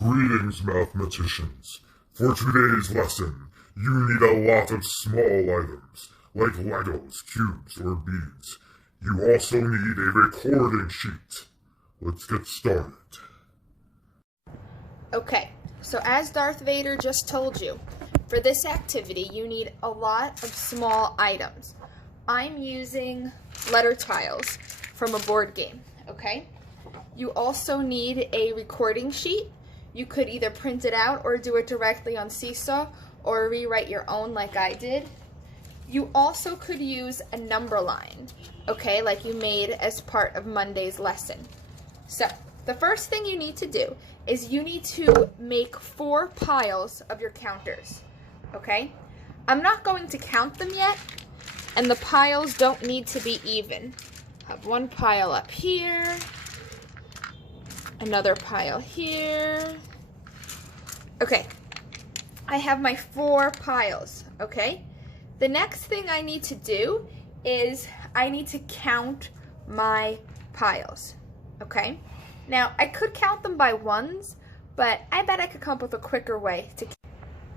Greetings, mathematicians. For today's lesson, you need a lot of small items, like Legos, cubes, or beads. You also need a recording sheet. Let's get started. Okay, so as Darth Vader just told you, for this activity you need a lot of small items. I'm using letter tiles from a board game, okay? You also need a recording sheet. You could either print it out or do it directly on Seesaw or rewrite your own like I did. You also could use a number line, okay, like you made as part of Monday's lesson. So, the first thing you need to do is you need to make 4 piles of your counters, okay? I'm not going to count them yet, and the piles don't need to be even. I have one pile up here, another pile here. Okay, I have my 4 piles, okay? The next thing I need to do is I need to count my piles, okay? Now, I could count them by ones, but I bet I could come up with a quicker way to count.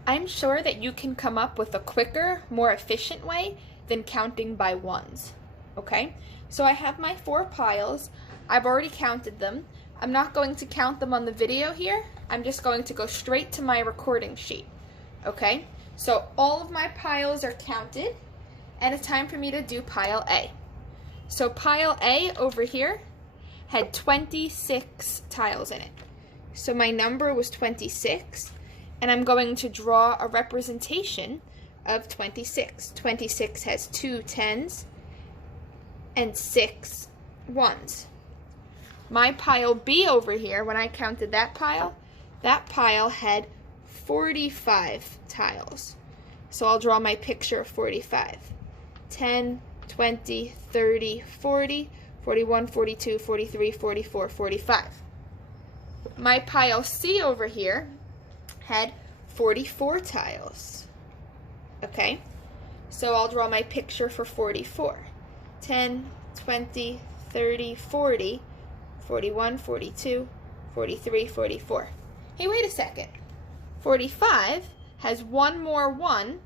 I'm sure that you can come up with a quicker, more efficient way than counting by ones, okay? So I have my 4 piles. I've already counted them. I'm not going to count them on the video here. I'm just going to go straight to my recording sheet, okay? So all of my piles are counted, and it's time for me to do pile A. So pile A over here had 26 tiles in it. So my number was 26, and I'm going to draw a representation of 26. 26 has 2 10s and 6 1s. My pile B over here, when I counted that pile had 45 tiles. So I'll draw my picture of 45. 10, 20, 30, 40, 41, 42, 43, 44, 45. My pile C over here had 44 tiles. Okay? So I'll draw my picture for 44. 10, 20, 30, 40, 41, 42, 43, 44. Hey, wait a second. 45 has one more 1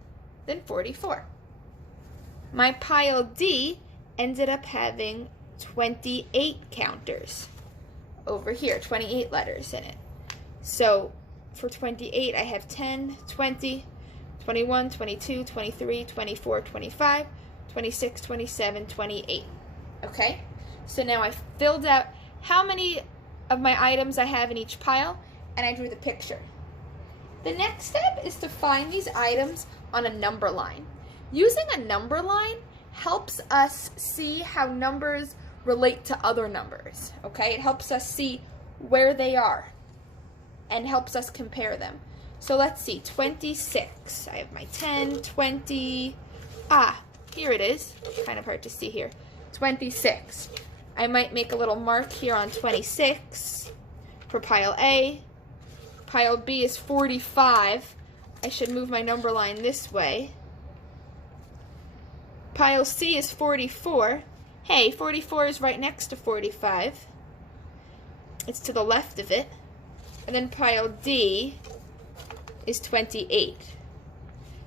than 44. My pile D ended up having 28 counters over here, 28 letters in it. So for 28, I have 10, 20, 21, 22, 23, 24, 25, 26, 27, 28. Okay? So now I filled out how many of my items I have in each pile, and I drew the picture. The next step is to find these items on a number line. Using a number line helps us see how numbers relate to other numbers, okay? It helps us see where they are and helps us compare them. So let's see, 26. I have my 10, 20, here it is. Kind of hard to see here. 26. I might make a little mark here on 26 for pile A. Pile B is 45. I should move my number line this way. Pile C is 44. Hey, 44 is right next to 45. It's to the left of it. And then pile D is 28.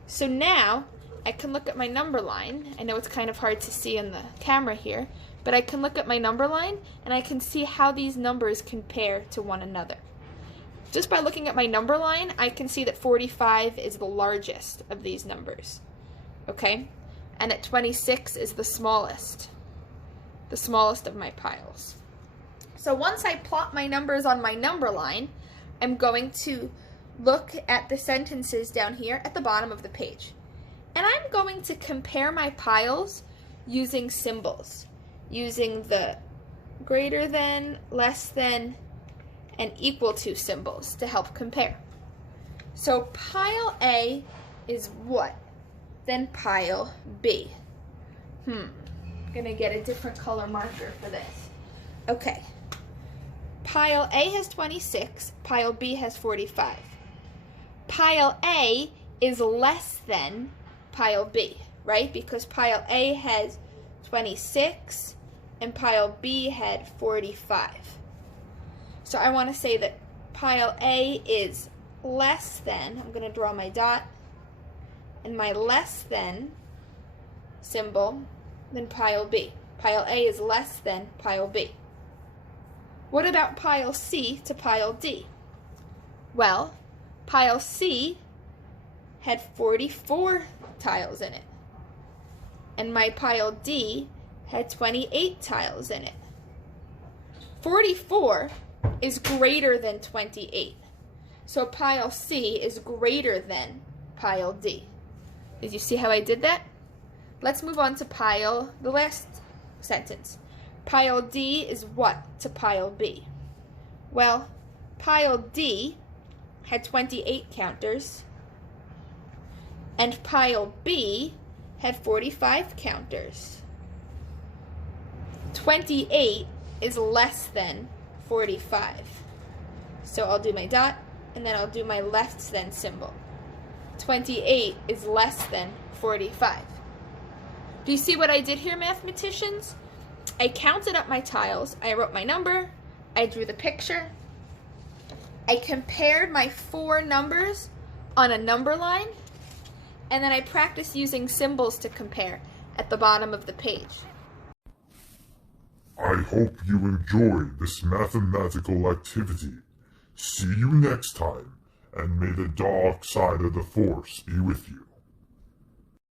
So now I can look at my number line. I know it's kind of hard to see in the camera here, but I can look at my number line and I can see how these numbers compare to one another. Just by looking at my number line, I can see that 45 is the largest of these numbers, okay? And that 26 is the smallest of my piles. So once I plot my numbers on my number line, I'm going to look at the sentences down here at the bottom of the page. And I'm going to compare my piles using symbols, using the greater than, less than, and equal to symbols to help compare. So pile A is what? Then pile B. I'm gonna get a different color marker for this. Okay. Pile A has 26, pile B has 45. Pile A is less than pile B, right? Because pile A has 26 and pile B had 45. So I want to say that pile A is less than, I'm going to draw my dot, and my less than symbol than pile B. Pile A is less than pile B. What about pile C to pile D? Well, pile C had 44 tiles in it, and my pile D had 28 tiles in it. 44 is greater than 28, so pile C is greater than pile D. Did you see how I did that? Let's move on to the last sentence. Pile D is what to pile B? Well, pile D had 28 counters, and pile B had 45 counters. 28 is less than 45. So I'll do my dot, and then I'll do my less than symbol. 28 is less than 45. Do you see what I did here, mathematicians? I counted up my tiles, I wrote my number, I drew the picture, I compared my 4 numbers on a number line, and then I practiced using symbols to compare at the bottom of the page. I hope you enjoyed this mathematical activity. See you next time, and may the dark side of the Force be with you.